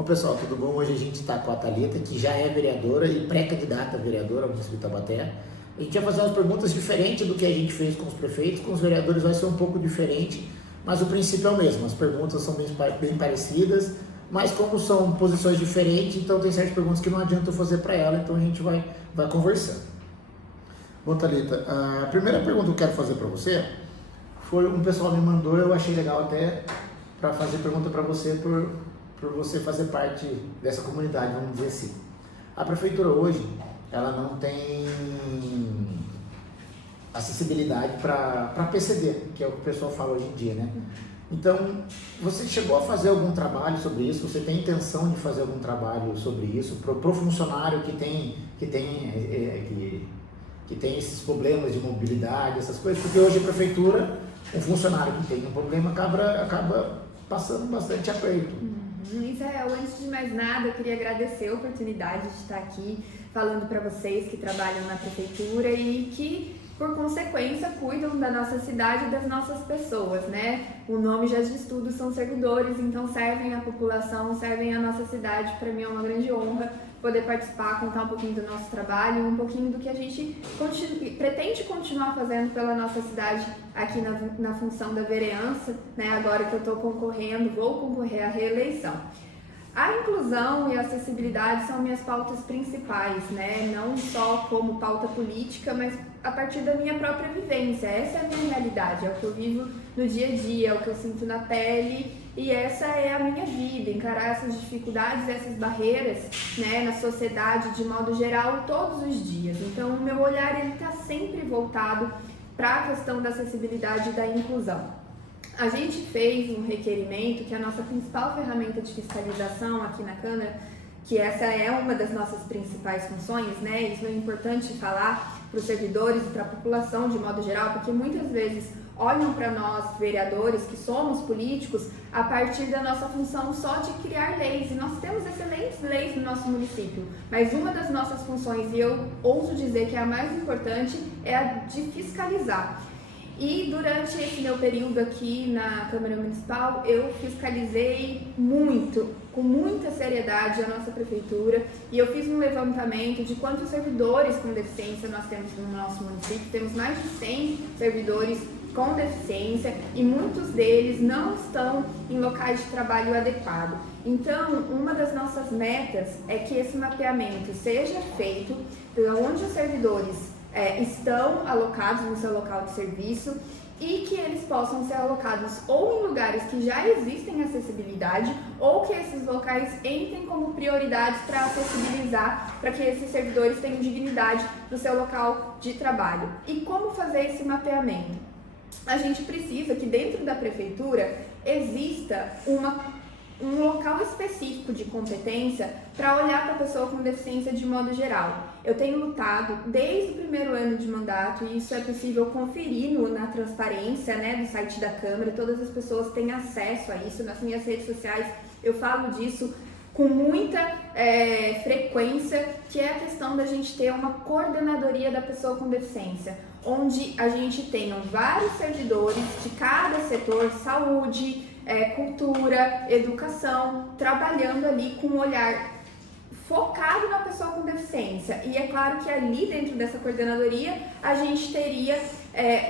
Bom, pessoal, tudo bom? Hoje a gente está com a Thalita, que já é vereadora e pré-candidata a vereadora ao município de Taubaté. A gente vai fazer umas perguntas diferentes do que a gente fez com os prefeitos. Com os vereadores vai ser um pouco diferente, mas o princípio é o mesmo. As perguntas são bem parecidas, mas como são posições diferentes, então tem certas perguntas que não adianta eu fazer para ela, então a gente vai conversando. Bom, Thalita, a primeira pergunta que eu quero fazer para você foi um pessoal me mandou, eu achei legal até para fazer pergunta para você por você fazer parte dessa comunidade, vamos dizer assim. A prefeitura hoje, ela não tem acessibilidade para PCD, que é o que o pessoal fala hoje em dia, né? Então, você chegou a fazer algum trabalho sobre isso? Você tem intenção de fazer algum trabalho sobre isso para o funcionário que tem esses problemas de mobilidade, essas coisas? Porque hoje a prefeitura, um funcionário que tem um problema acaba passando bastante aperto. Israel, antes de mais nada, eu queria agradecer a oportunidade de estar aqui falando para vocês que trabalham na prefeitura e que, por consequência, cuidam da nossa cidade e das nossas pessoas, né? O nome já diz tudo, são servidores, então servem a população, servem a nossa cidade. Para mim é uma grande honra poder participar, contar um pouquinho do nosso trabalho, um pouquinho do que a gente pretende continuar fazendo pela nossa cidade aqui na função da vereança, né? Agora que eu estou concorrendo, vou concorrer à reeleição. A inclusão e a acessibilidade são minhas pautas principais, né? Não só como pauta política, mas a partir da minha própria vivência. Essa é a minha realidade, é o que eu vivo no dia a dia, é o que eu sinto na pele e essa é a minha vida, encarar essas dificuldades, essas barreiras, né, na sociedade de modo geral todos os dias. Então o meu olhar ele está sempre voltado para a questão da acessibilidade e da inclusão. A gente fez um requerimento, que é a nossa principal ferramenta de fiscalização aqui na Câmara, que essa é uma das nossas principais funções, né? Isso é importante falar para os servidores e para a população de modo geral, porque muitas vezes olham para nós, vereadores, que somos políticos, a partir da nossa função só de criar leis. E nós temos excelentes leis no nosso município, mas uma das nossas funções, e eu ouso dizer que é a mais importante, é a de fiscalizar. E durante esse meu período aqui na Câmara Municipal, eu fiscalizei muito, com muita seriedade a nossa prefeitura, e eu fiz um levantamento de quantos servidores com deficiência nós temos no nosso município. Temos mais de 100 servidores com deficiência e muitos deles não estão em locais de trabalho adequado. Então, uma das nossas metas é que esse mapeamento seja feito de onde os servidores estão alocados no seu local de serviço e que eles possam ser alocados ou em lugares que já existem acessibilidade ou que esses locais entrem como prioridades para acessibilizar, para que esses servidores tenham dignidade no seu local de trabalho. E como fazer esse mapeamento? A gente precisa que dentro da prefeitura exista um local específico de competência para olhar para a pessoa com deficiência de modo geral. Eu tenho lutado desde o primeiro ano de mandato e isso é possível conferir na transparência, né, do site da Câmara. Todas as pessoas têm acesso a isso. Nas minhas redes sociais eu falo disso com muita frequência, que é a questão da gente ter uma coordenadoria da pessoa com deficiência, onde a gente tenha vários servidores de cada setor, saúde, cultura, educação, trabalhando ali com um olhar focado na pessoa com deficiência. E é claro que ali dentro dessa coordenadoria a gente teria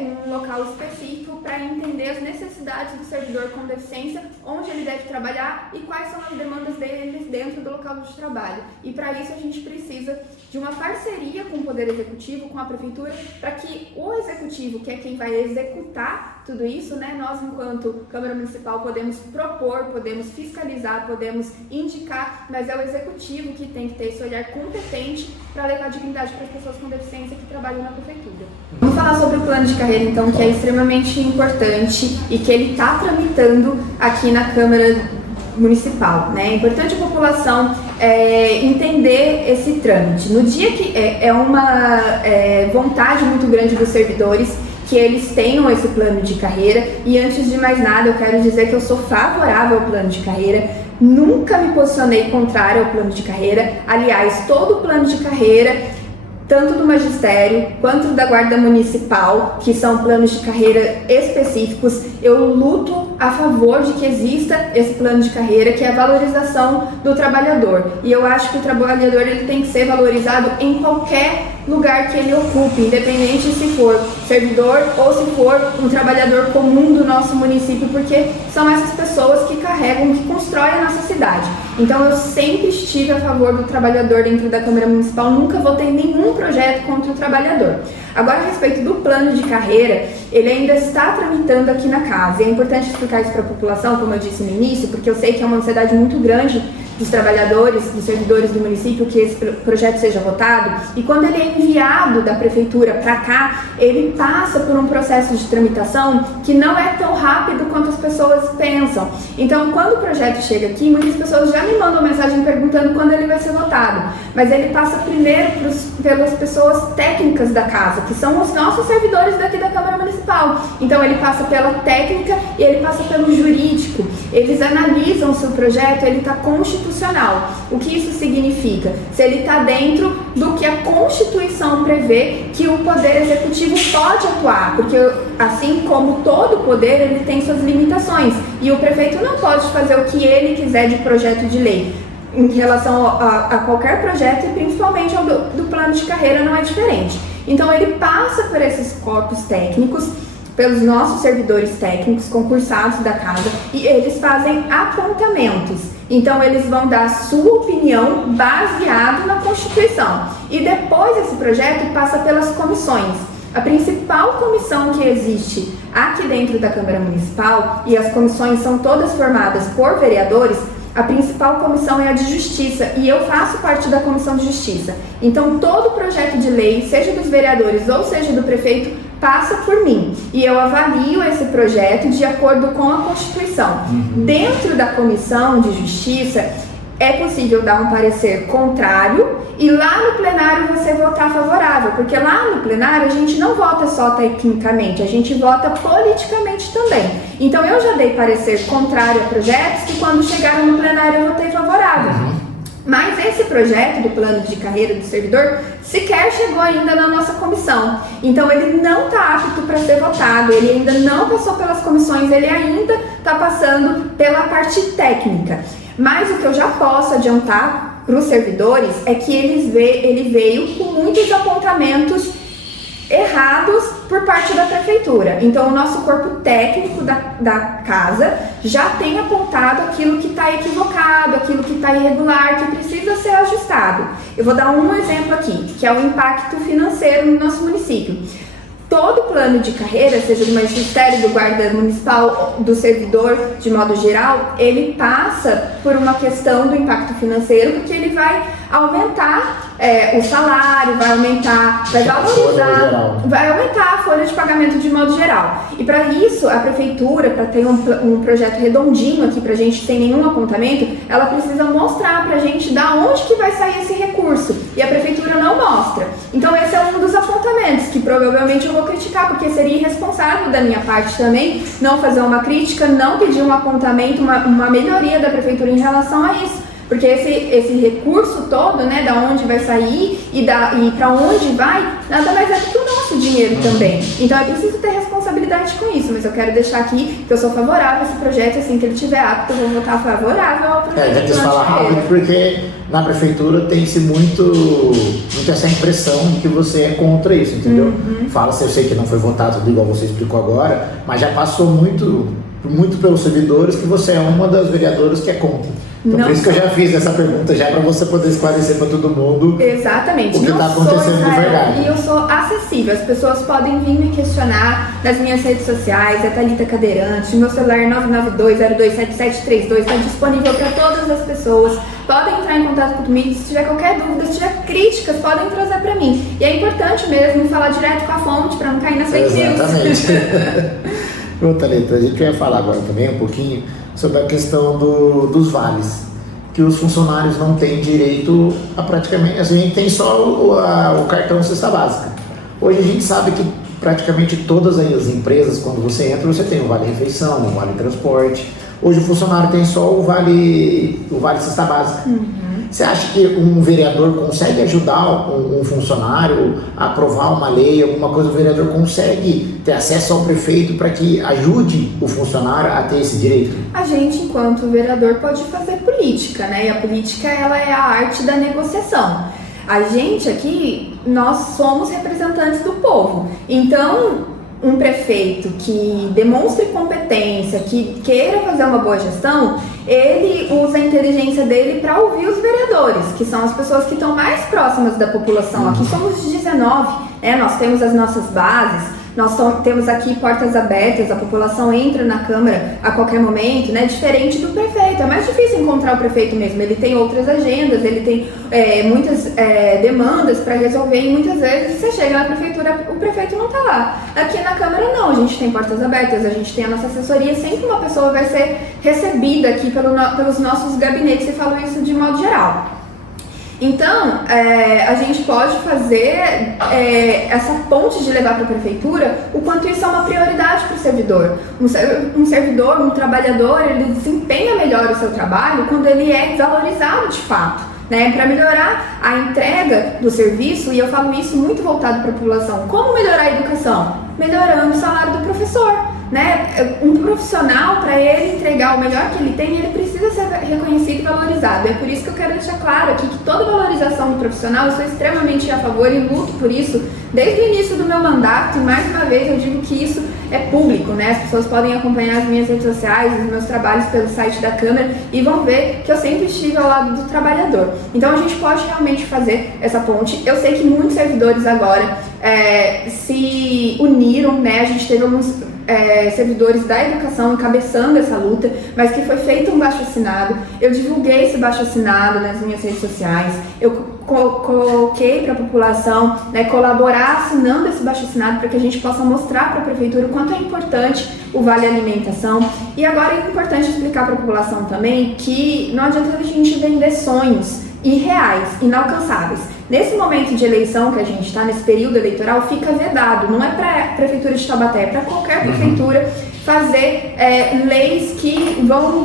um local específico para entender as necessidades do servidor com deficiência, onde ele deve trabalhar e quais são as demandas deles dentro do local de trabalho. E para isso a gente precisa de uma parceria com o Poder Executivo, com a Prefeitura, para que o Executivo, que é quem vai executar tudo isso, né, nós enquanto Câmara Municipal podemos propor, podemos fiscalizar, podemos indicar, mas é o Executivo que tem que ter esse olhar competente para levar dignidade para as pessoas com deficiência que trabalham na Prefeitura. Vamos falar sobre o plano de carreira, então, que é extremamente importante e que ele está tramitando aqui na Câmara Municipal, né? É importante a população entender esse trâmite. No dia que é uma vontade muito grande dos servidores que eles tenham esse plano de carreira, e antes de mais nada eu quero dizer que eu sou favorável ao plano de carreira, nunca me posicionei contrário ao plano de carreira. Aliás, todo plano de carreira tanto do magistério quanto da guarda municipal, que são planos de carreira específicos. Eu luto a favor de que exista esse plano de carreira, que é a valorização do trabalhador. E eu acho que o trabalhador ele tem que ser valorizado em qualquer lugar que ele ocupe, independente se for servidor ou se for um trabalhador comum do nosso município, porque são essas pessoas que carregam, que constroem a nossa cidade. Então eu sempre estive a favor do trabalhador dentro da Câmara Municipal, nunca votei em nenhum projeto contra o trabalhador. Agora, a respeito do plano de carreira, ele ainda está tramitando aqui na casa. E é importante explicar isso para a população, como eu disse no início, porque eu sei que é uma ansiedade muito grande dos trabalhadores, dos servidores do município, que esse projeto seja votado. E quando ele é enviado da prefeitura para cá, ele passa por um processo de tramitação que não é tão rápido quanto as pessoas pensam. Então, quando o projeto chega aqui, muitas pessoas já me mandam mensagem perguntando quando ele vai ser votado. Mas ele passa primeiro pelas pessoas técnicas da casa, que são os nossos servidores daqui da Câmara Municipal. Então, ele passa pela técnica e ele passa pelo jurídico. Eles analisam se o projeto está constitucional. O que isso significa? Se ele está dentro do que a Constituição prevê que o Poder Executivo pode atuar, porque assim como todo poder, ele tem suas limitações e o prefeito não pode fazer o que ele quiser de projeto de lei. Em relação a qualquer projeto e principalmente ao do plano de carreira não é diferente. Então ele passa por esses corpos técnicos, pelos nossos servidores técnicos concursados da casa, e eles fazem apontamentos. Então eles vão dar a sua opinião baseado na Constituição. E depois esse projeto passa pelas comissões. A principal comissão que existe aqui dentro da Câmara Municipal, e as comissões são todas formadas por vereadores, a principal comissão é a de Justiça, e eu faço parte da Comissão de Justiça. Então todo projeto de lei, seja dos vereadores ou seja do prefeito, passa por mim. E eu avalio esse projeto de acordo com a Constituição. Dentro da Comissão de Justiça, é possível dar um parecer contrário e lá no plenário você votar favorável, porque lá no plenário a gente não vota só tecnicamente, a gente vota politicamente também. Então eu já dei parecer contrário a projetos que quando chegaram no plenário eu votei favorável. Mas esse projeto do plano de carreira do servidor sequer chegou ainda na nossa comissão. Então ele não está apto para ser votado, ele ainda não passou pelas comissões, ele ainda está passando pela parte técnica. Mas o que eu já posso adiantar para os servidores é que ele veio com muitos apontamentos errados por parte da prefeitura. Então o nosso corpo técnico da casa já tem apontado aquilo que está equivocado, aquilo que está irregular, que precisa ser ajustado. Eu vou dar um exemplo aqui, que é o impacto financeiro no nosso município. Todo plano de carreira, seja do magistério, do guarda municipal, do servidor, de modo geral, ele passa por uma questão do impacto financeiro, porque ele vai aumentar o salário, vai valorizar, vai aumentar a folha de pagamento de modo geral. E para isso, a prefeitura, para ter um projeto redondinho aqui pra gente, sem nenhum apontamento, ela precisa mostrar pra gente da onde que vai sair esse recurso. E a prefeitura não mostra. Então esse é um dos apontamentos que provavelmente eu vou criticar, porque seria irresponsável da minha parte também não fazer uma crítica, não pedir um apontamento, uma melhoria da prefeitura em relação a isso. Porque esse recurso todo, né, da onde vai sair e para onde vai, nada mais é do que o nosso dinheiro também. Então é preciso ter responsabilidade com isso, mas eu quero deixar aqui que eu sou favorável a esse projeto, assim que ele tiver apto, eu vou votar favorável ao projeto. Já quis falar rápido, porque na prefeitura tem-se muito essa impressão de que você é contra isso, entendeu? Fala-se, eu sei que não foi votado tudo igual você explicou agora, mas já passou muito pelos servidores que você é uma das vereadoras que é contra. Então, por isso que eu já fiz essa pergunta já para você poder esclarecer para todo mundo. Exatamente. O que está acontecendo de verdade. E eu sou acessível, as pessoas podem vir me questionar nas minhas redes sociais, é Thalita Cadeirante, meu celular é 992-027732, está disponível para todas as pessoas. Podem entrar em contato comigo, se tiver qualquer dúvida, se tiver críticas, podem trazer para mim. E é importante mesmo falar direto com a fonte para não cair nas fake news. Exatamente. Bom, Thalita, a gente vai falar agora também um pouquinho sobre a questão dos vales, que os funcionários não têm direito a praticamente, assim, a gente tem só o cartão cesta básica. Hoje a gente sabe que praticamente todas as empresas, quando você entra, você tem o vale refeição, o vale transporte. Hoje o funcionário tem só o vale cesta básica. Você acha que um vereador consegue ajudar um funcionário a aprovar uma lei, alguma coisa? O vereador consegue ter acesso ao prefeito para que ajude o funcionário a ter esse direito? A gente, enquanto vereador, pode fazer política, né? E a política, ela é a arte da negociação. A gente aqui, nós somos representantes do povo. Então, um prefeito que demonstre competência, que queira fazer uma boa gestão, ele usa a inteligência dele para ouvir os vereadores, que são as pessoas que estão mais próximas da população. Aqui somos 19, né? Nós temos as nossas bases, nós temos aqui portas abertas, a população entra na Câmara a qualquer momento, né? Diferente do prefeito. É mais difícil encontrar o prefeito mesmo. Ele tem outras agendas, ele tem muitas demandas para resolver e muitas vezes você chega na prefeitura, o prefeito não está lá. Aqui na Câmara não, a gente tem portas abertas, a gente tem a nossa assessoria, sempre uma pessoa vai ser recebida aqui pelos nossos gabinetes, e falo isso de modo geral. Então, a gente pode fazer essa ponte de levar para a prefeitura o quanto isso é uma prioridade para o servidor. Um servidor, um trabalhador, ele desempenha melhor o seu trabalho quando ele é valorizado de fato, né? Para melhorar a entrega do serviço, e eu falo isso muito voltado para a população. Como melhorar a educação? Melhorando o salário do professor. Né? Um profissional, para ele entregar o melhor que ele tem, ele precisa ser reconhecido e valorizado. É por isso que eu quero deixar claro aqui que toda valorização do profissional, eu sou extremamente a favor e luto por isso desde o início do meu mandato, e mais uma vez eu digo que isso é público, né? As pessoas podem acompanhar as minhas redes sociais, os meus trabalhos pelo site da Câmara, e vão ver que eu sempre estive ao lado do trabalhador. Então a gente pode realmente fazer essa ponte. Eu sei que muitos servidores agora se uniram, né? A gente teve alguns servidores da educação encabeçando essa luta, mas que foi feito um baixo-assinado. Eu divulguei esse baixo-assinado nas minhas redes sociais, eu coloquei para a população, né, colaborar assinando esse baixo-assinado para que a gente possa mostrar para a prefeitura o quanto é importante o Vale Alimentação. E agora é importante explicar para a população também que não adianta a gente vender sonhos irreais, inalcançáveis. Nesse momento de eleição que a gente está, nesse período eleitoral, fica vedado, não é para a Prefeitura de Taubaté, é para qualquer prefeitura fazer leis que vão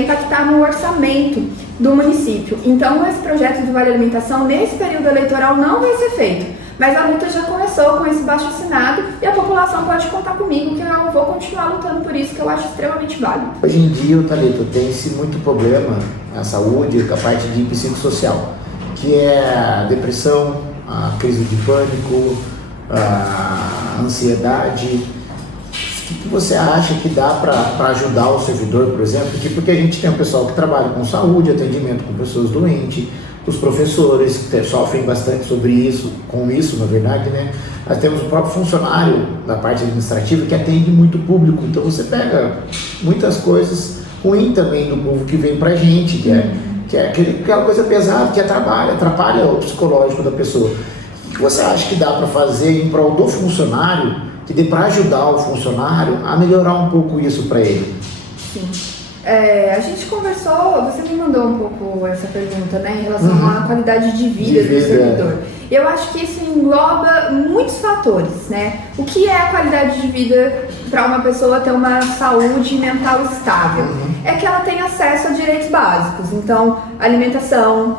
impactar no orçamento do município. Então, esse projeto do Vale Alimentação, nesse período eleitoral, não vai ser feito. Mas a luta já começou com esse baixo-assinado e a população pode contar comigo que eu vou continuar lutando por isso, que eu acho extremamente válido. Hoje em dia, Thalita, tem-se muito problema na saúde, com a parte de psicossocial, que é a depressão, a crise de pânico, a ansiedade. O que você acha que dá para ajudar o servidor, por exemplo? Porque a gente tem um pessoal que trabalha com saúde, atendimento com pessoas doentes, os professores que sofrem bastante com isso, na verdade, né? Nós temos o próprio funcionário da parte administrativa que atende muito público, então você pega muitas coisas ruins também do povo que vem pra gente, que é aquela coisa pesada, que atrapalha o psicológico da pessoa. O que você acha que dá para fazer em prol do funcionário, que dê para ajudar o funcionário a melhorar um pouco isso para ele? Sim. A gente conversou, você me mandou um pouco essa pergunta, né, em relação à qualidade de vida do servidor. Eu acho que isso engloba muitos fatores, né? O que é a qualidade de vida para uma pessoa ter uma saúde mental estável? É que ela tenha acesso a direitos básicos, então alimentação,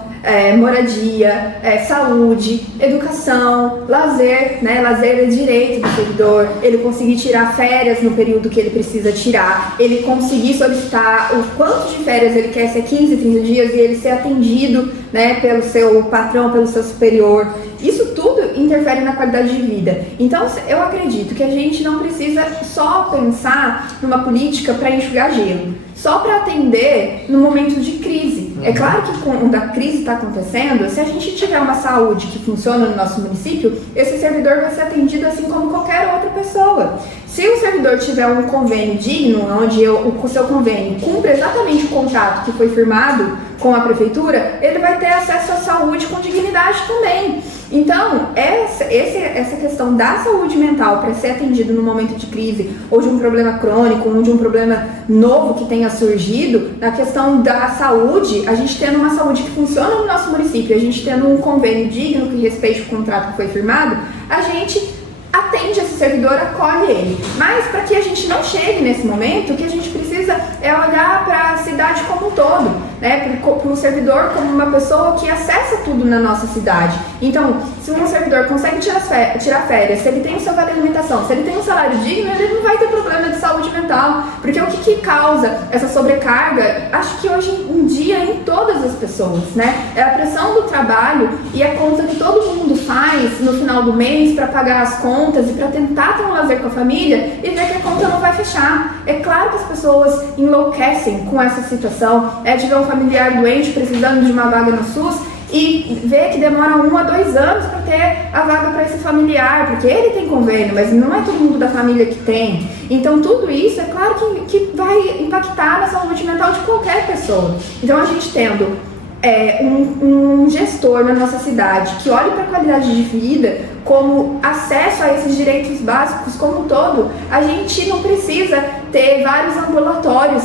moradia, saúde, educação, lazer, né? Lazer é direito do servidor, ele conseguir tirar férias no período que ele precisa tirar, ele conseguir solicitar o quanto de férias ele quer, se é 15, 30 dias, e ele ser atendido, né, pelo seu patrão, pelo seu superior. Isso tudo interfere na qualidade de vida. Então, eu acredito que a gente não precisa só pensar numa política para enxugar gelo, só para atender no momento de crise. É claro que quando a crise está acontecendo, se a gente tiver uma saúde que funciona no nosso município, esse servidor vai ser atendido assim como qualquer outra pessoa. Se o servidor tiver um convênio digno, onde o seu convênio cumpre exatamente o contrato que foi firmado com a prefeitura, ele vai ter acesso à saúde com dignidade também. Então, essa questão da saúde mental para ser atendido no momento de crise, ou de um problema crônico, ou de um problema novo que tenha surgido, na questão da saúde, a gente tendo uma saúde que funciona no nosso município, a gente tendo um convênio digno que respeite o contrato que foi firmado, a gente atende esse servidor, acolhe ele. Mas para que a gente não chegue nesse momento, o que a gente precisa precisa olhar para a cidade como um todo, né? Para o servidor como uma pessoa que acessa tudo na nossa cidade. Então, se um servidor consegue tirar férias, se ele tem o seu vale alimentação, se ele tem um salário digno, ele não vai ter problema de saúde mental. Porque o que causa essa sobrecarga, acho que hoje em dia em todas as pessoas, né? É a pressão do trabalho e a conta que todo mundo faz no final do mês para pagar as contas e para tentar ter um lazer com a família e ver que a conta não vai fechar. É claro que as pessoas enlouquecem com essa situação, de ver um familiar doente precisando de uma vaga no SUS e ver que demora 1 a 2 anos para ter a vaga para esse familiar, porque ele tem convênio, mas não é todo mundo da família que tem. Então tudo isso é claro que vai impactar na saúde mental de qualquer pessoa. Então a gente tendo um gestor na nossa cidade que olhe para a qualidade de vida como acesso a esses direitos básicos como um todo, a gente não precisa ter vários ambulatórios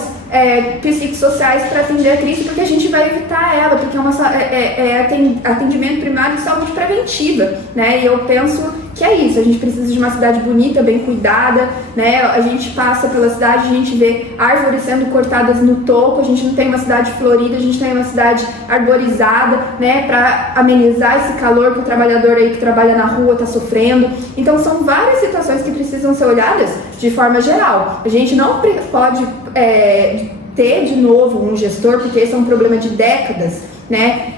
psicossociais para atender a crise, porque a gente vai evitar ela, porque é atendimento primário de saúde preventiva, né? E eu penso que é isso, a gente precisa de uma cidade bonita, bem cuidada, né? A gente passa pela cidade, a gente vê árvores sendo cortadas no topo, a gente não tem uma cidade florida, a gente tem uma cidade arborizada, né? Para amenizar esse calor que o trabalhador aí que trabalha na rua está sofrendo. Então são várias situações que precisam ser olhadas de forma geral. A gente não pode ter de novo um gestor, porque esse é um problema de décadas, né?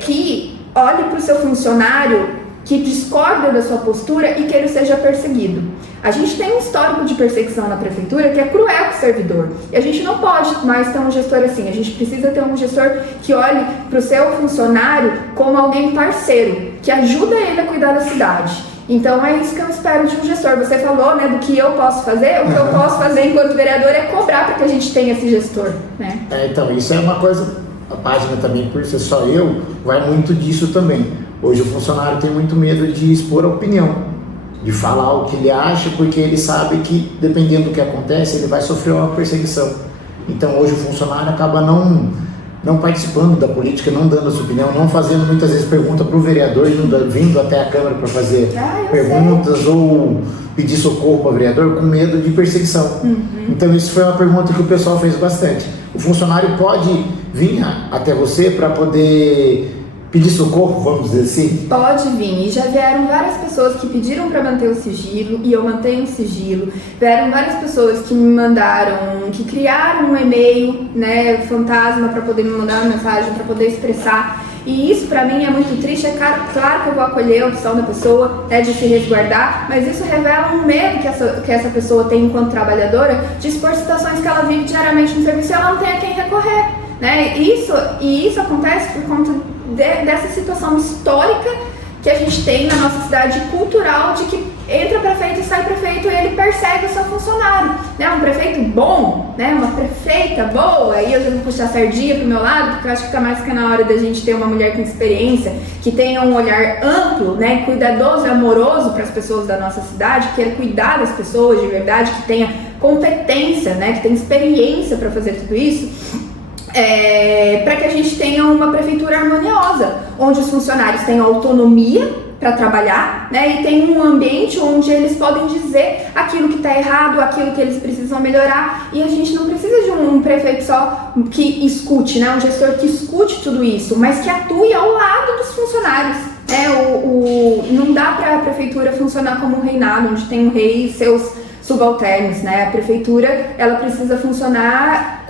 Que olhe para o seu funcionário, que discorda da sua postura e que ele seja perseguido. A gente tem um histórico de perseguição na prefeitura que é cruel com o servidor. E a gente não pode mais ter um gestor assim. A gente precisa ter um gestor que olhe para o seu funcionário como alguém parceiro, que ajuda ele a cuidar da cidade. Então é isso que eu espero de um gestor. Você falou, né, do que eu posso fazer. O que eu posso fazer enquanto vereador é cobrar para que a gente tenha esse gestor, né? Então, isso é uma coisa, a página também, por ser só eu, vai muito disso também. Hoje o funcionário tem muito medo de expor a opinião, de falar o que ele acha, porque ele sabe que, dependendo do que acontece, ele vai sofrer uma perseguição. Então hoje o funcionário acaba não participando da política, não dando a sua opinião, não fazendo muitas vezes pergunta para o vereador, vindo até a Câmara para fazer perguntas ou pedir socorro para o vereador com medo de perseguição. Então isso foi uma pergunta que o pessoal fez bastante. O funcionário pode vir até você para poder pedir socorro, vamos dizer assim? Pode vir, e já vieram várias pessoas que pediram para manter o sigilo, e eu mantenho o sigilo. Vieram várias pessoas que me mandaram, que criaram um e-mail, né, fantasma, para poder me mandar uma mensagem, para poder expressar. E isso para mim é muito triste. É claro que eu vou acolher a opção da pessoa, né, de se resguardar, mas isso revela um medo que essa pessoa tem enquanto trabalhadora de expor situações que ela vive diariamente no serviço e ela não tem a quem recorrer, né? Isso acontece por conta dessa situação histórica que a gente tem na nossa cidade, cultural, de que entra prefeito e sai prefeito e ele persegue o seu funcionário, né? Um prefeito bom, né? Uma prefeita boa, aí eu já vou puxar a sardinha pro meu lado, porque eu acho que tá mais que na hora da gente ter uma mulher com experiência, que tenha um olhar amplo, né? Cuidadoso e amoroso para as pessoas da nossa cidade, que queira cuidar das pessoas de verdade, que tenha competência, né? Que tenha experiência para fazer tudo isso. Para que a gente tenha uma prefeitura harmoniosa, onde os funcionários tenham autonomia para trabalhar, né, e tem um ambiente onde eles podem dizer aquilo que está errado, aquilo que eles precisam melhorar, e a gente não precisa de um prefeito só que escute, né, um gestor que escute tudo isso, mas que atue ao lado dos funcionários. Não dá para a prefeitura funcionar como um reinado, onde tem um rei e seus subalternos, né? A prefeitura, ela precisa funcionar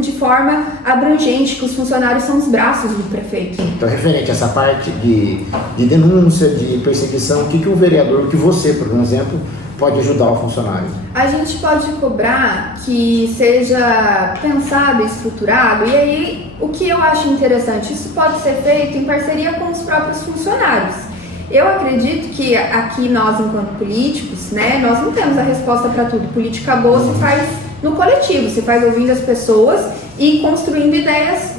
de forma abrangente, que os funcionários são os braços do prefeito. Então, referente a essa parte de denúncia, de perseguição, o que o vereador, que você, por exemplo, pode ajudar o funcionário? A gente pode cobrar que seja pensado e estruturado, e aí o que eu acho interessante, isso pode ser feito em parceria com os próprios funcionários. Eu acredito que aqui nós, enquanto políticos, né, nós não temos a resposta para tudo. Política boa se faz no coletivo, se faz ouvindo as pessoas e construindo ideias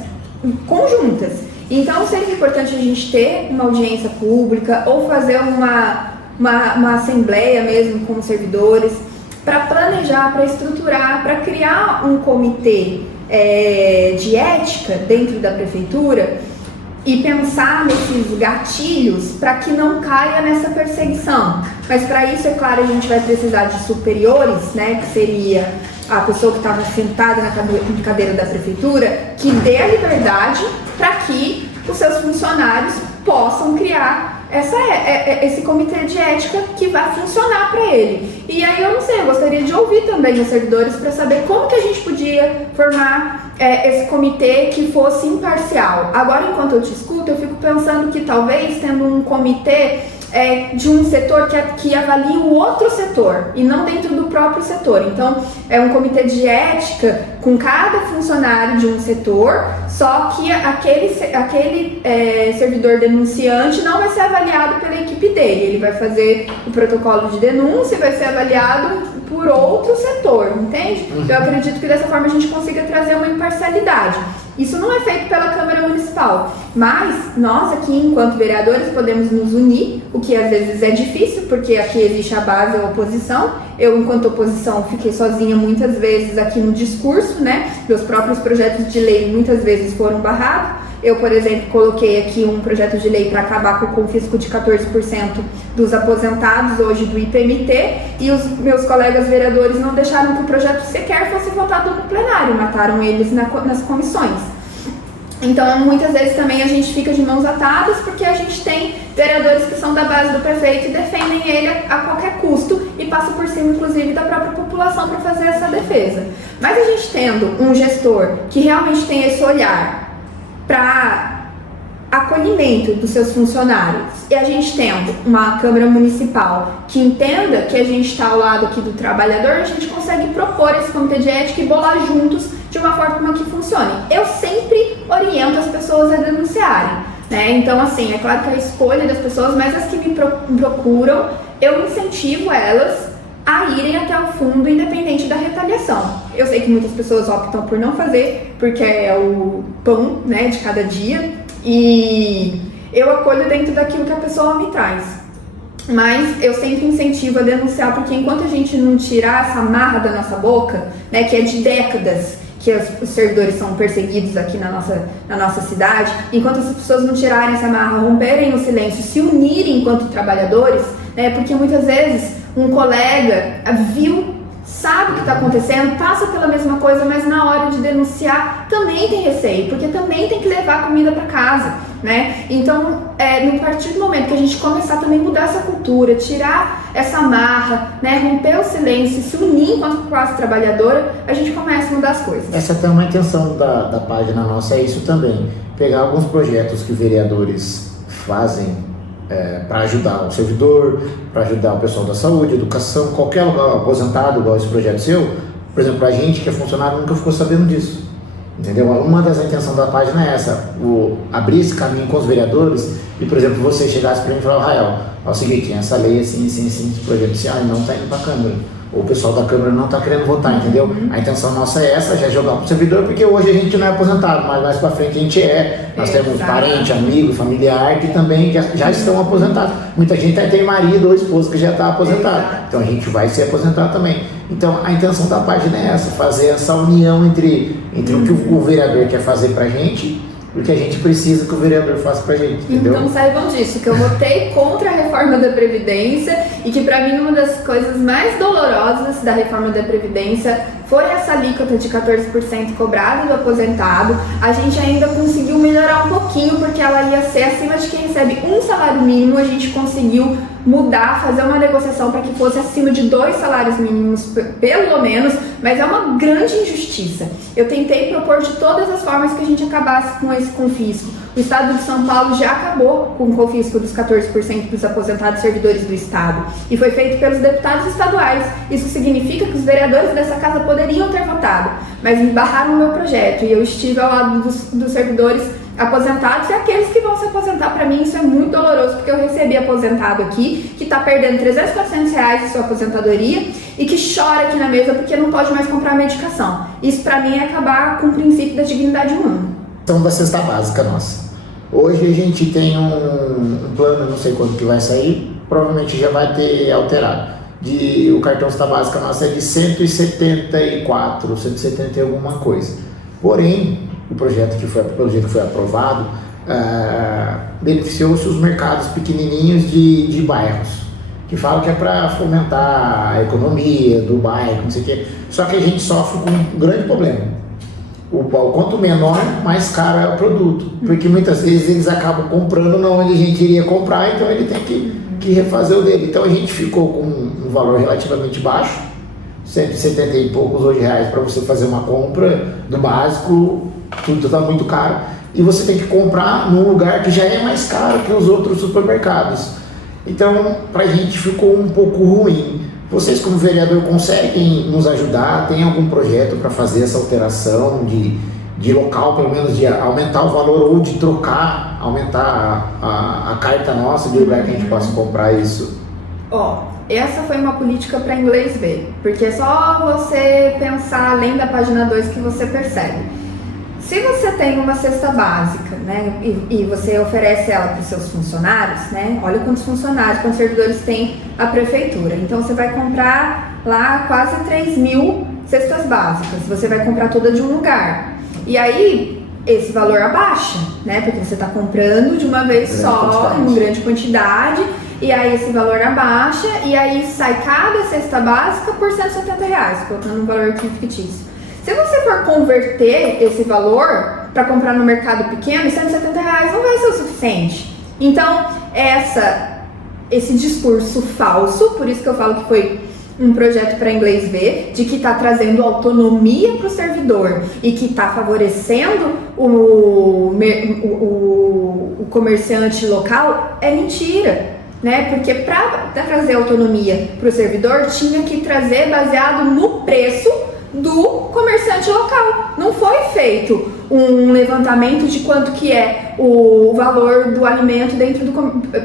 conjuntas. Então, seria importante a gente ter uma audiência pública ou fazer uma assembleia mesmo com os servidores para planejar, para estruturar, para criar um comitê de ética dentro da prefeitura e pensar nesses gatilhos para que não caia nessa perseguição. Mas para isso, é claro, a gente vai precisar de superiores, né, que seria a pessoa que estava sentada na cadeira da prefeitura, que dê a liberdade para que os seus funcionários possam criar esse comitê de ética que vai funcionar para ele. E aí eu não sei, eu gostaria de ouvir também os servidores para saber como que a gente podia formar esse comitê que fosse imparcial. Agora, enquanto eu te escuto, eu fico pensando que talvez tendo um comitê de um setor que avalie o outro setor e não dentro do próprio setor. Então, é um comitê de ética com cada funcionário de um setor, só que aquele servidor denunciante não vai ser avaliado pela equipe dele. Ele vai fazer o protocolo de denúncia e vai ser avaliado por outro setor, entende? Eu acredito que dessa forma a gente consiga trazer uma imparcialidade. Isso não é feito pela Câmara Municipal, mas nós aqui, enquanto vereadores, podemos nos unir, o que às vezes é difícil, porque aqui existe a base da oposição. Eu, enquanto oposição, fiquei sozinha muitas vezes aqui no discurso, né? Meus próprios projetos de lei muitas vezes foram barrados. Eu, por exemplo, coloquei aqui um projeto de lei para acabar com o confisco de 14% dos aposentados hoje do IPMT, e os meus colegas vereadores não deixaram que o projeto sequer fosse votado no plenário, mataram eles nas comissões. Então, muitas vezes também a gente fica de mãos atadas porque a gente tem vereadores que são da base do prefeito e defendem ele a qualquer custo e passam por cima, inclusive, da própria população para fazer essa defesa. Mas a gente tendo um gestor que realmente tem esse olhar para acolhimento dos seus funcionários, e a gente tendo uma Câmara Municipal que entenda que a gente está ao lado aqui do trabalhador, a gente consegue propor esse comitê de ética e bolar juntos de uma forma que funcione. Eu sempre oriento as pessoas a denunciarem, né? Então, assim, é claro que é a escolha das pessoas, mas as que me procuram, eu incentivo elas a irem até o fundo, independente da retaliação. Eu sei que muitas pessoas optam por não fazer, porque é o pão, né, de cada dia, e eu acolho dentro daquilo que a pessoa me traz. Mas eu sempre incentivo a denunciar, porque enquanto a gente não tirar essa marra da nossa boca, né, que é de décadas que os servidores são perseguidos aqui na nossa cidade, enquanto as pessoas não tirarem essa marra, romperem o silêncio, se unirem enquanto trabalhadores, né, porque muitas vezes um colega viu, sabe o que está acontecendo, passa pela mesma coisa, mas na hora de denunciar também tem receio, porque também tem que levar comida para casa, né? Então, no partir do momento que a gente começar também a mudar essa cultura, tirar essa marra, né, romper o silêncio, se unir enquanto classe trabalhadora, a gente começa a mudar as coisas. Essa é uma intenção da página nossa, é isso também, pegar alguns projetos que vereadores fazem para ajudar o servidor, para ajudar o pessoal da saúde, educação, qualquer lugar aposentado, igual esse projeto seu. Por exemplo, a gente que é funcionário nunca ficou sabendo disso, entendeu? Uma das intenções da página é essa, abrir esse caminho com os vereadores e, por exemplo, você chegasse para mim e falar: Rael, é o seguinte, essa lei assim, esse projeto esse não está indo para a Câmara, ou o pessoal da Câmara não está querendo votar, entendeu? A intenção nossa é essa, já jogar para o servidor, porque hoje a gente não é aposentado, mas mais para frente a gente é. Nós temos parente, amigo, familiar que também já estão aposentados. Muita gente tem marido ou esposa que já está aposentado. Então a gente vai se aposentar também. Então a intenção da página é essa, fazer essa união entre o que o vereador quer fazer para a gente e o que a gente precisa que o vereador faça pra gente, entendeu? Então saibam disso, que eu votei contra a reforma da Previdência e que pra mim uma das coisas mais dolorosas da reforma da Previdência foi essa alíquota de 14% cobrada do aposentado. A gente ainda conseguiu melhorar um pouquinho, porque ela ia ser acima de quem recebe um salário mínimo. A gente conseguiu mudar, fazer uma negociação para que fosse acima de 2 salários mínimos, pelo menos, mas é uma grande injustiça. Eu tentei propor de todas as formas que a gente acabasse com esse confisco. O Estado de São Paulo já acabou com o confisco dos 14% dos aposentados servidores do Estado, e foi feito pelos deputados estaduais. Isso significa que os vereadores dessa casa poderiam ter votado, mas me barraram o meu projeto, e eu estive ao lado dos servidores aposentados e aqueles que vão se aposentar. Para mim isso é muito doloroso, porque eu recebi aposentado aqui que está perdendo 300, 400 reais de sua aposentadoria e que chora aqui na mesa porque não pode mais comprar medicação. Isso para mim é acabar com o princípio da dignidade humana. Então, da cesta básica nossa. Hoje a gente tem um plano, não sei quando que vai sair, provavelmente já vai ter alterado. O cartão cesta básica nossa é de 174, 170 e alguma coisa. Porém, o projeto que foi aprovado beneficiou-se os mercados pequenininhos de bairros, que fala que é para fomentar a economia do bairro, não sei o quê. Só que a gente sofre com um grande problema. Quanto menor, mais caro é o produto. Porque muitas vezes eles acabam comprando na onde a gente iria comprar, então ele tem que refazer o dele. Então a gente ficou com um valor relativamente baixo, 170 e poucos hoje reais para você fazer uma compra do básico, tudo está muito caro. E você tem que comprar num lugar que já é mais caro que os outros supermercados. Então, para a gente ficou um pouco ruim. Vocês, como vereador, conseguem nos ajudar? Tem algum projeto para fazer essa alteração de local, pelo menos de aumentar o valor ou de trocar, aumentar a carta nossa de lugar que a gente possa comprar isso? Essa foi uma política para inglês ver, porque é só você pensar além da página 2 que você percebe. Se você tem uma cesta básica, né, e você oferece ela para os seus funcionários, né, olha quantos funcionários, quantos servidores tem a prefeitura. Então você vai comprar lá quase 3.000 cestas básicas, você vai comprar toda de um lugar. E aí esse valor abaixa, né, porque você está comprando de uma vez só, em grande quantidade, e aí esse valor abaixa, e aí sai cada cesta básica por R$170, colocando um valor aqui fictício. Se você for converter esse valor para comprar no mercado pequeno, R$170 não vai ser o suficiente. Então, esse discurso falso, por isso que eu falo que foi um projeto para inglês ver, de que está trazendo autonomia para o servidor e que está favorecendo o comerciante local, é mentira. Né? Porque para trazer autonomia para o servidor, tinha que trazer baseado no preço do comerciante local. Não foi feito um levantamento de quanto que é o valor do alimento dentro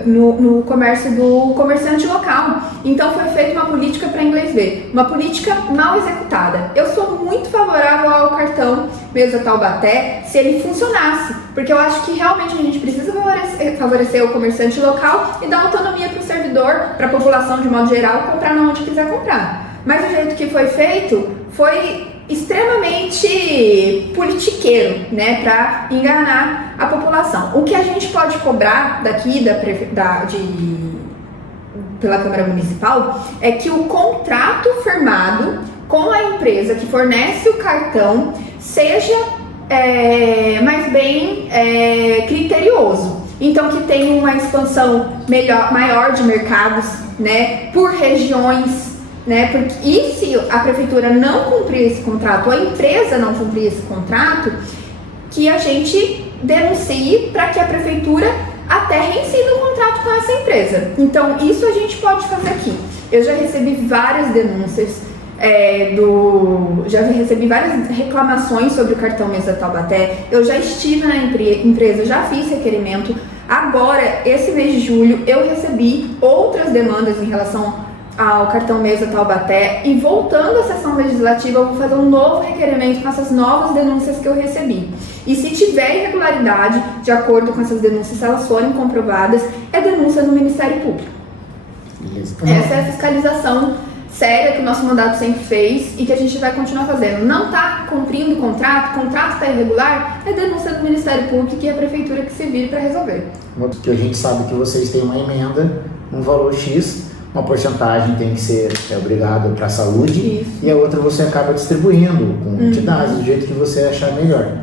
no comércio do comerciante local. Então foi feita uma política para inglês ver, uma política mal executada. Eu sou muito favorável ao cartão Mesa Taubaté se ele funcionasse, porque eu acho que realmente a gente precisa favorecer o comerciante local e dar autonomia para o servidor, para a população de modo geral, comprar onde quiser comprar. Mas o jeito que foi feito foi extremamente politiqueiro, né, para enganar a população. O que a gente pode cobrar daqui pela Câmara Municipal é que o contrato firmado com a empresa que fornece o cartão seja mais bem criterioso. Então, que tenha uma expansão maior de mercados, né, por regiões, né? E se a prefeitura não cumprir esse contrato, ou a empresa não cumprir esse contrato, que a gente denuncie para que a prefeitura até reincida um contrato com essa empresa. Então, isso a gente pode fazer aqui. Eu já recebi várias denúncias, já recebi várias reclamações sobre o cartão Mesa Taubaté. Eu já estive na empresa, já fiz requerimento. Agora, esse mês de julho, eu recebi outras demandas em relação ao cartão Mesa Taubaté, e voltando à sessão legislativa eu vou fazer um novo requerimento com essas novas denúncias que eu recebi. E se tiver irregularidade, de acordo com essas denúncias, se elas forem comprovadas, é denúncia no Ministério Público. Essa é a fiscalização séria que o nosso mandato sempre fez e que a gente vai continuar fazendo. Não está cumprindo o contrato está irregular, é denúncia do Ministério Público e a Prefeitura que se vire para resolver. Porque a gente sabe que vocês têm uma emenda, um valor X, uma porcentagem tem que ser obrigado para a saúde. Isso. E a outra você acaba distribuindo com entidades do jeito que você achar melhor.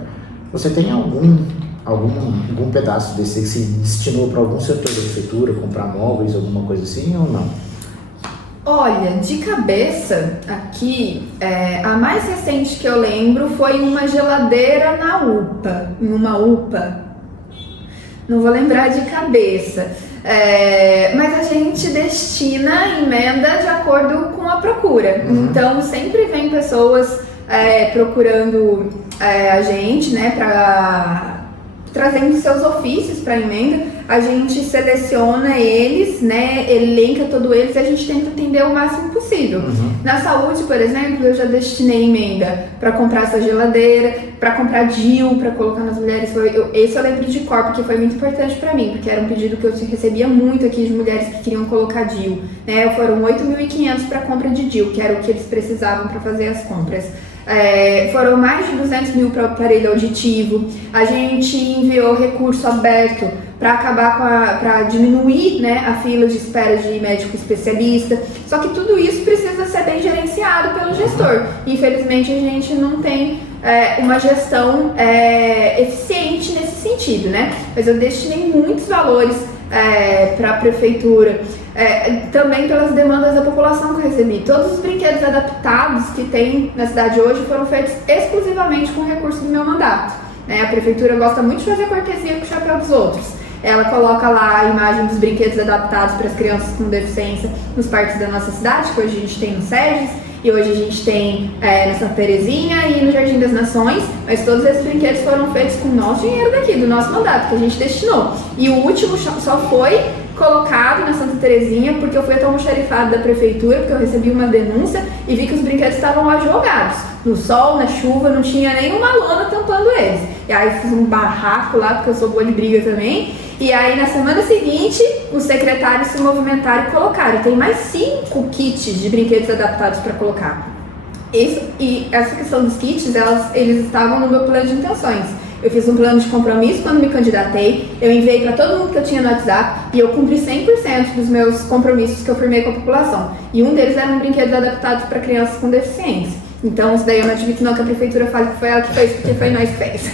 Você tem algum pedaço desse que se destinou para algum setor da prefeitura, comprar móveis, alguma coisa assim ou não? Olha, de cabeça aqui, a mais recente que eu lembro foi uma geladeira em uma UPA. Não vou lembrar de cabeça. Mas a gente destina a emenda de acordo com a procura. Então sempre vem pessoas procurando a gente, né, trazendo seus ofícios para a emenda. A gente seleciona eles, né, elenca todos eles e a gente tenta atender o máximo possível. Na saúde, por exemplo, eu já destinei emenda para comprar essa geladeira, para comprar DIU, para colocar nas mulheres. Esse eu lembro de cor, porque foi muito importante para mim, porque era um pedido que eu recebia muito aqui de mulheres que queriam colocar DIU. Né? Foram 8.500 para compra de DIU, que era o que eles precisavam para fazer as compras. Foram mais de 200 mil para o aparelho auditivo. A gente enviou recurso aberto para para diminuir, né, a fila de espera de médico especialista. Só que tudo isso precisa ser bem gerenciado pelo gestor. Infelizmente a gente não tem uma gestão eficiente nesse sentido, né? Mas eu destinei muitos valores para a prefeitura. Também pelas demandas da população que eu recebi. Todos os brinquedos adaptados que tem na cidade hoje foram feitos exclusivamente com recurso do meu mandato. A prefeitura gosta muito de fazer cortesia com o chapéu dos outros. Ela coloca lá a imagem dos brinquedos adaptados para as crianças com deficiência nos parques da nossa cidade, que hoje a gente tem no SEDES, e hoje a gente tem na Santa Terezinha e no Jardim das Nações, mas todos esses brinquedos foram feitos com o nosso dinheiro daqui, do nosso mandato, que a gente destinou. E o último só foi colocado na Santa Terezinha porque eu fui até o almoxarifado da prefeitura, porque eu recebi uma denúncia e vi que os brinquedos estavam lá jogados. No sol, na chuva, não tinha nenhuma lona tampando eles. E aí fiz um barraco lá, porque eu sou boa de briga também. E aí na semana seguinte, os secretários se movimentaram e colocaram. Tem mais 5 kits de brinquedos adaptados para colocar. E essa questão dos kits, eles estavam no meu plano de intenções. Eu fiz um plano de compromisso quando me candidatei, eu enviei para todo mundo que eu tinha no WhatsApp e eu cumpri 100% dos meus compromissos que eu firmei com a população. E um deles eram brinquedos adaptados para crianças com deficiência. Então, isso daí eu não admito não que a prefeitura fale que foi ela que fez, porque foi nós que fez.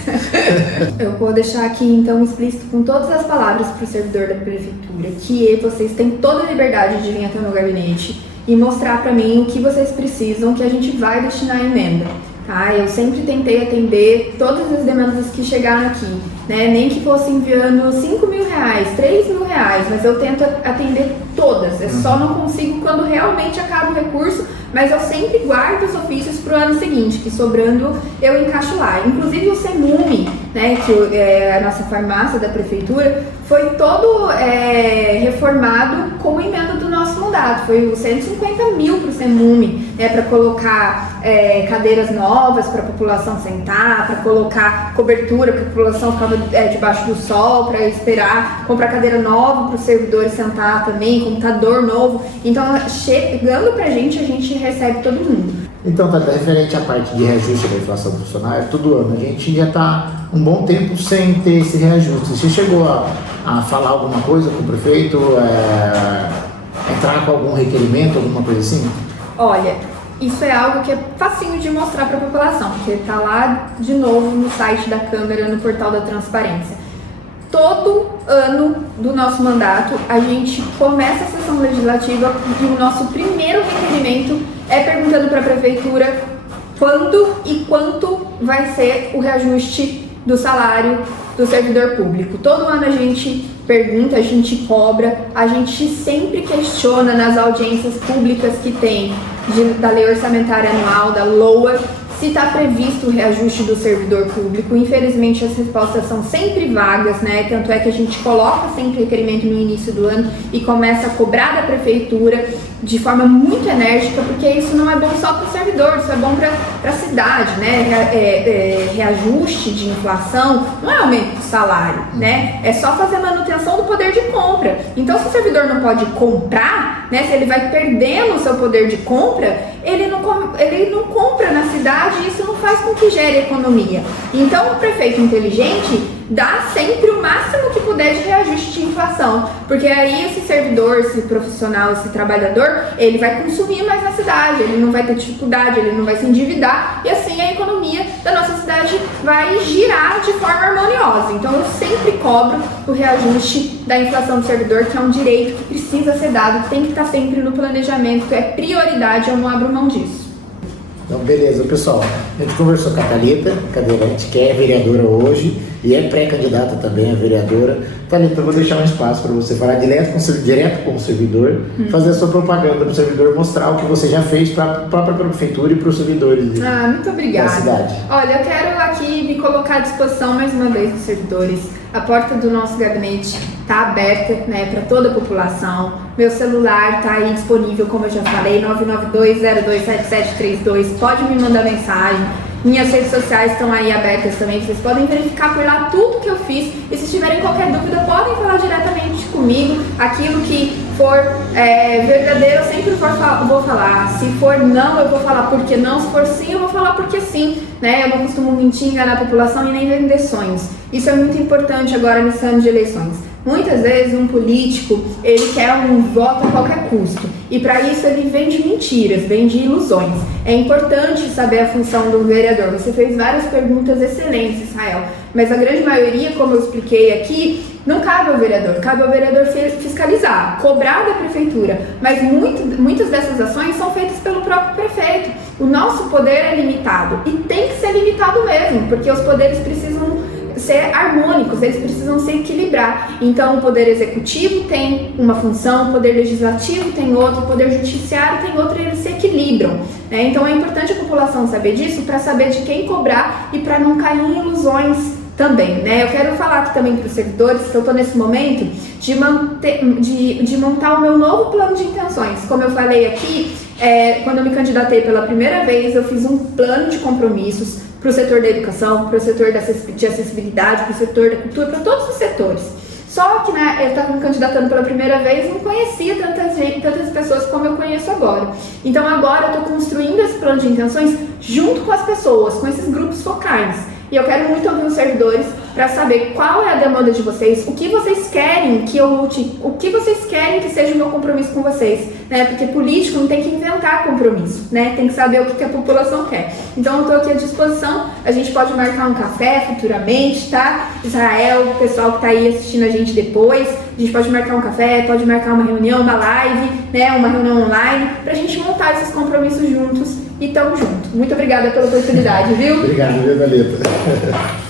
Eu vou deixar aqui, então, explícito com todas as palavras para o servidor da prefeitura que vocês têm toda a liberdade de vir até o meu gabinete e mostrar para mim o que vocês precisam, que a gente vai destinar a emenda. Tá? Eu sempre tentei atender todas as demandas que chegaram aqui, né? Nem que fosse enviando 5 mil reais, 3 mil reais, mas eu tento atender todas. Eu só não consigo quando realmente acaba o recurso, mas eu sempre guardo os ofícios para o ano seguinte, que sobrando eu encaixo lá. Inclusive o CEMUME, né, que é a nossa farmácia da prefeitura, foi todo reformado com emenda do nosso mandato. Foi os 150 mil para o CEMUME, né, para colocar cadeiras novas para a população sentar, para colocar cobertura, porque a população ficava debaixo do sol, para esperar, comprar cadeira nova para os servidores sentar também, computador novo. Então, chegando para a gente recebe todo mundo. Então, tá referente à parte de reajuste da inflação do funcionário, todo ano, a gente já está um bom tempo sem ter esse reajuste. Você chegou a falar alguma coisa com o prefeito, entrar com algum requerimento, alguma coisa assim? Olha, isso é algo que é facinho de mostrar para a população, porque está lá de novo no site da Câmara, no portal da Transparência. Todo ano do nosso mandato, a gente começa a sessão legislativa e o nosso primeiro requerimento é perguntando para a prefeitura quando e quanto vai ser o reajuste do salário do servidor público. Todo ano a gente pergunta, a gente cobra, a gente sempre questiona nas audiências públicas que tem da Lei Orçamentária Anual, da LOA, se está previsto o reajuste do servidor público. Infelizmente as respostas são sempre vagas, né? Tanto é que a gente coloca sempre requerimento no início do ano e começa a cobrar da prefeitura de forma muito enérgica, porque isso não é bom só para o servidor, isso é bom para a cidade, né? Reajuste de inflação não é aumento do salário, né? É só fazer manutenção do poder de compra. Então, se o servidor não pode comprar, né? Se ele vai perdendo o seu poder de compra, ele não compra na cidade e isso não faz com que gere economia. Então, o prefeito inteligente dá sempre o máximo que puder de reajuste de inflação, porque aí esse servidor, esse profissional, esse trabalhador, ele vai consumir mais na cidade, ele não vai ter dificuldade, ele não vai se endividar e assim a economia da nossa cidade vai girar de forma harmoniosa. Então eu sempre cobro o reajuste da inflação do servidor, que é um direito que precisa ser dado, tem que estar sempre no planejamento, é prioridade, eu não abro mão disso. Então, beleza, pessoal. A gente conversou com a Thalita, cadeirante, que é vereadora hoje e é pré-candidata também a vereadora. Thalita, eu vou deixar um espaço para você falar direto com o servidor, fazer a sua propaganda para o servidor, mostrar o que você já fez para a própria prefeitura e para os servidores muito obrigada. da cidade. Olha, eu quero aqui me colocar à disposição mais uma vez dos servidores. A porta do nosso gabinete está aberta, né, para toda a população. Meu celular está aí disponível, como eu já falei, 992-027732. Pode me mandar mensagem. Minhas redes sociais estão aí abertas também, vocês podem verificar por lá tudo que eu fiz. E se tiverem qualquer dúvida, podem falar diretamente comigo. Aquilo que for verdadeiro, eu sempre vou falar. Se for não, eu vou falar porque não. Se for sim, eu vou falar porque sim. Né? Eu não costumo mentir, enganar a população e nem vender sonhos. Isso é muito importante agora nesse ano de eleições. Muitas vezes um político, ele quer um voto a qualquer custo. E para isso ele vende mentiras, vende ilusões. É importante saber a função do vereador. Você fez várias perguntas excelentes, Israel. Mas a grande maioria, como eu expliquei aqui, não cabe ao vereador. Cabe ao vereador fiscalizar, cobrar da prefeitura. Mas muitas dessas ações são feitas pelo próprio prefeito. O nosso poder é limitado. E tem que ser limitado mesmo, porque os poderes precisam ser harmônicos, eles precisam se equilibrar. Então o poder executivo tem uma função, o poder legislativo tem outra, o poder judiciário tem outra, e eles se equilibram, né? Então é importante a população saber disso para saber de quem cobrar e para não cair em ilusões também, né? Eu quero falar aqui também para os servidores que eu estou nesse momento de montar o meu novo plano de intenções. Como eu falei aqui, quando eu me candidatei pela primeira vez, eu fiz um plano de compromissos para o setor da educação, para o setor de acessibilidade, para o setor da cultura, para todos os setores. Só que, né, eu estava me candidatando pela primeira vez e não conhecia tantas pessoas como eu conheço agora. Então agora eu estou construindo esse plano de intenções junto com as pessoas, com esses grupos focais. E eu quero muito ouvir os servidores para saber qual é a demanda de vocês, o que vocês querem que eu lute, o que vocês querem que seja o meu compromisso com vocês, né? Porque político não tem que inventar compromisso, né? Tem que saber o que a população quer. Então eu estou aqui à disposição, a gente pode marcar um café futuramente, tá? Israel, o pessoal que está aí assistindo a gente depois, a gente pode marcar um café, pode marcar uma reunião, uma live, né? Uma reunião online, para a gente montar esses compromissos juntos e tamo junto. Muito obrigada pela oportunidade, viu? Obrigado, viu, Thalita?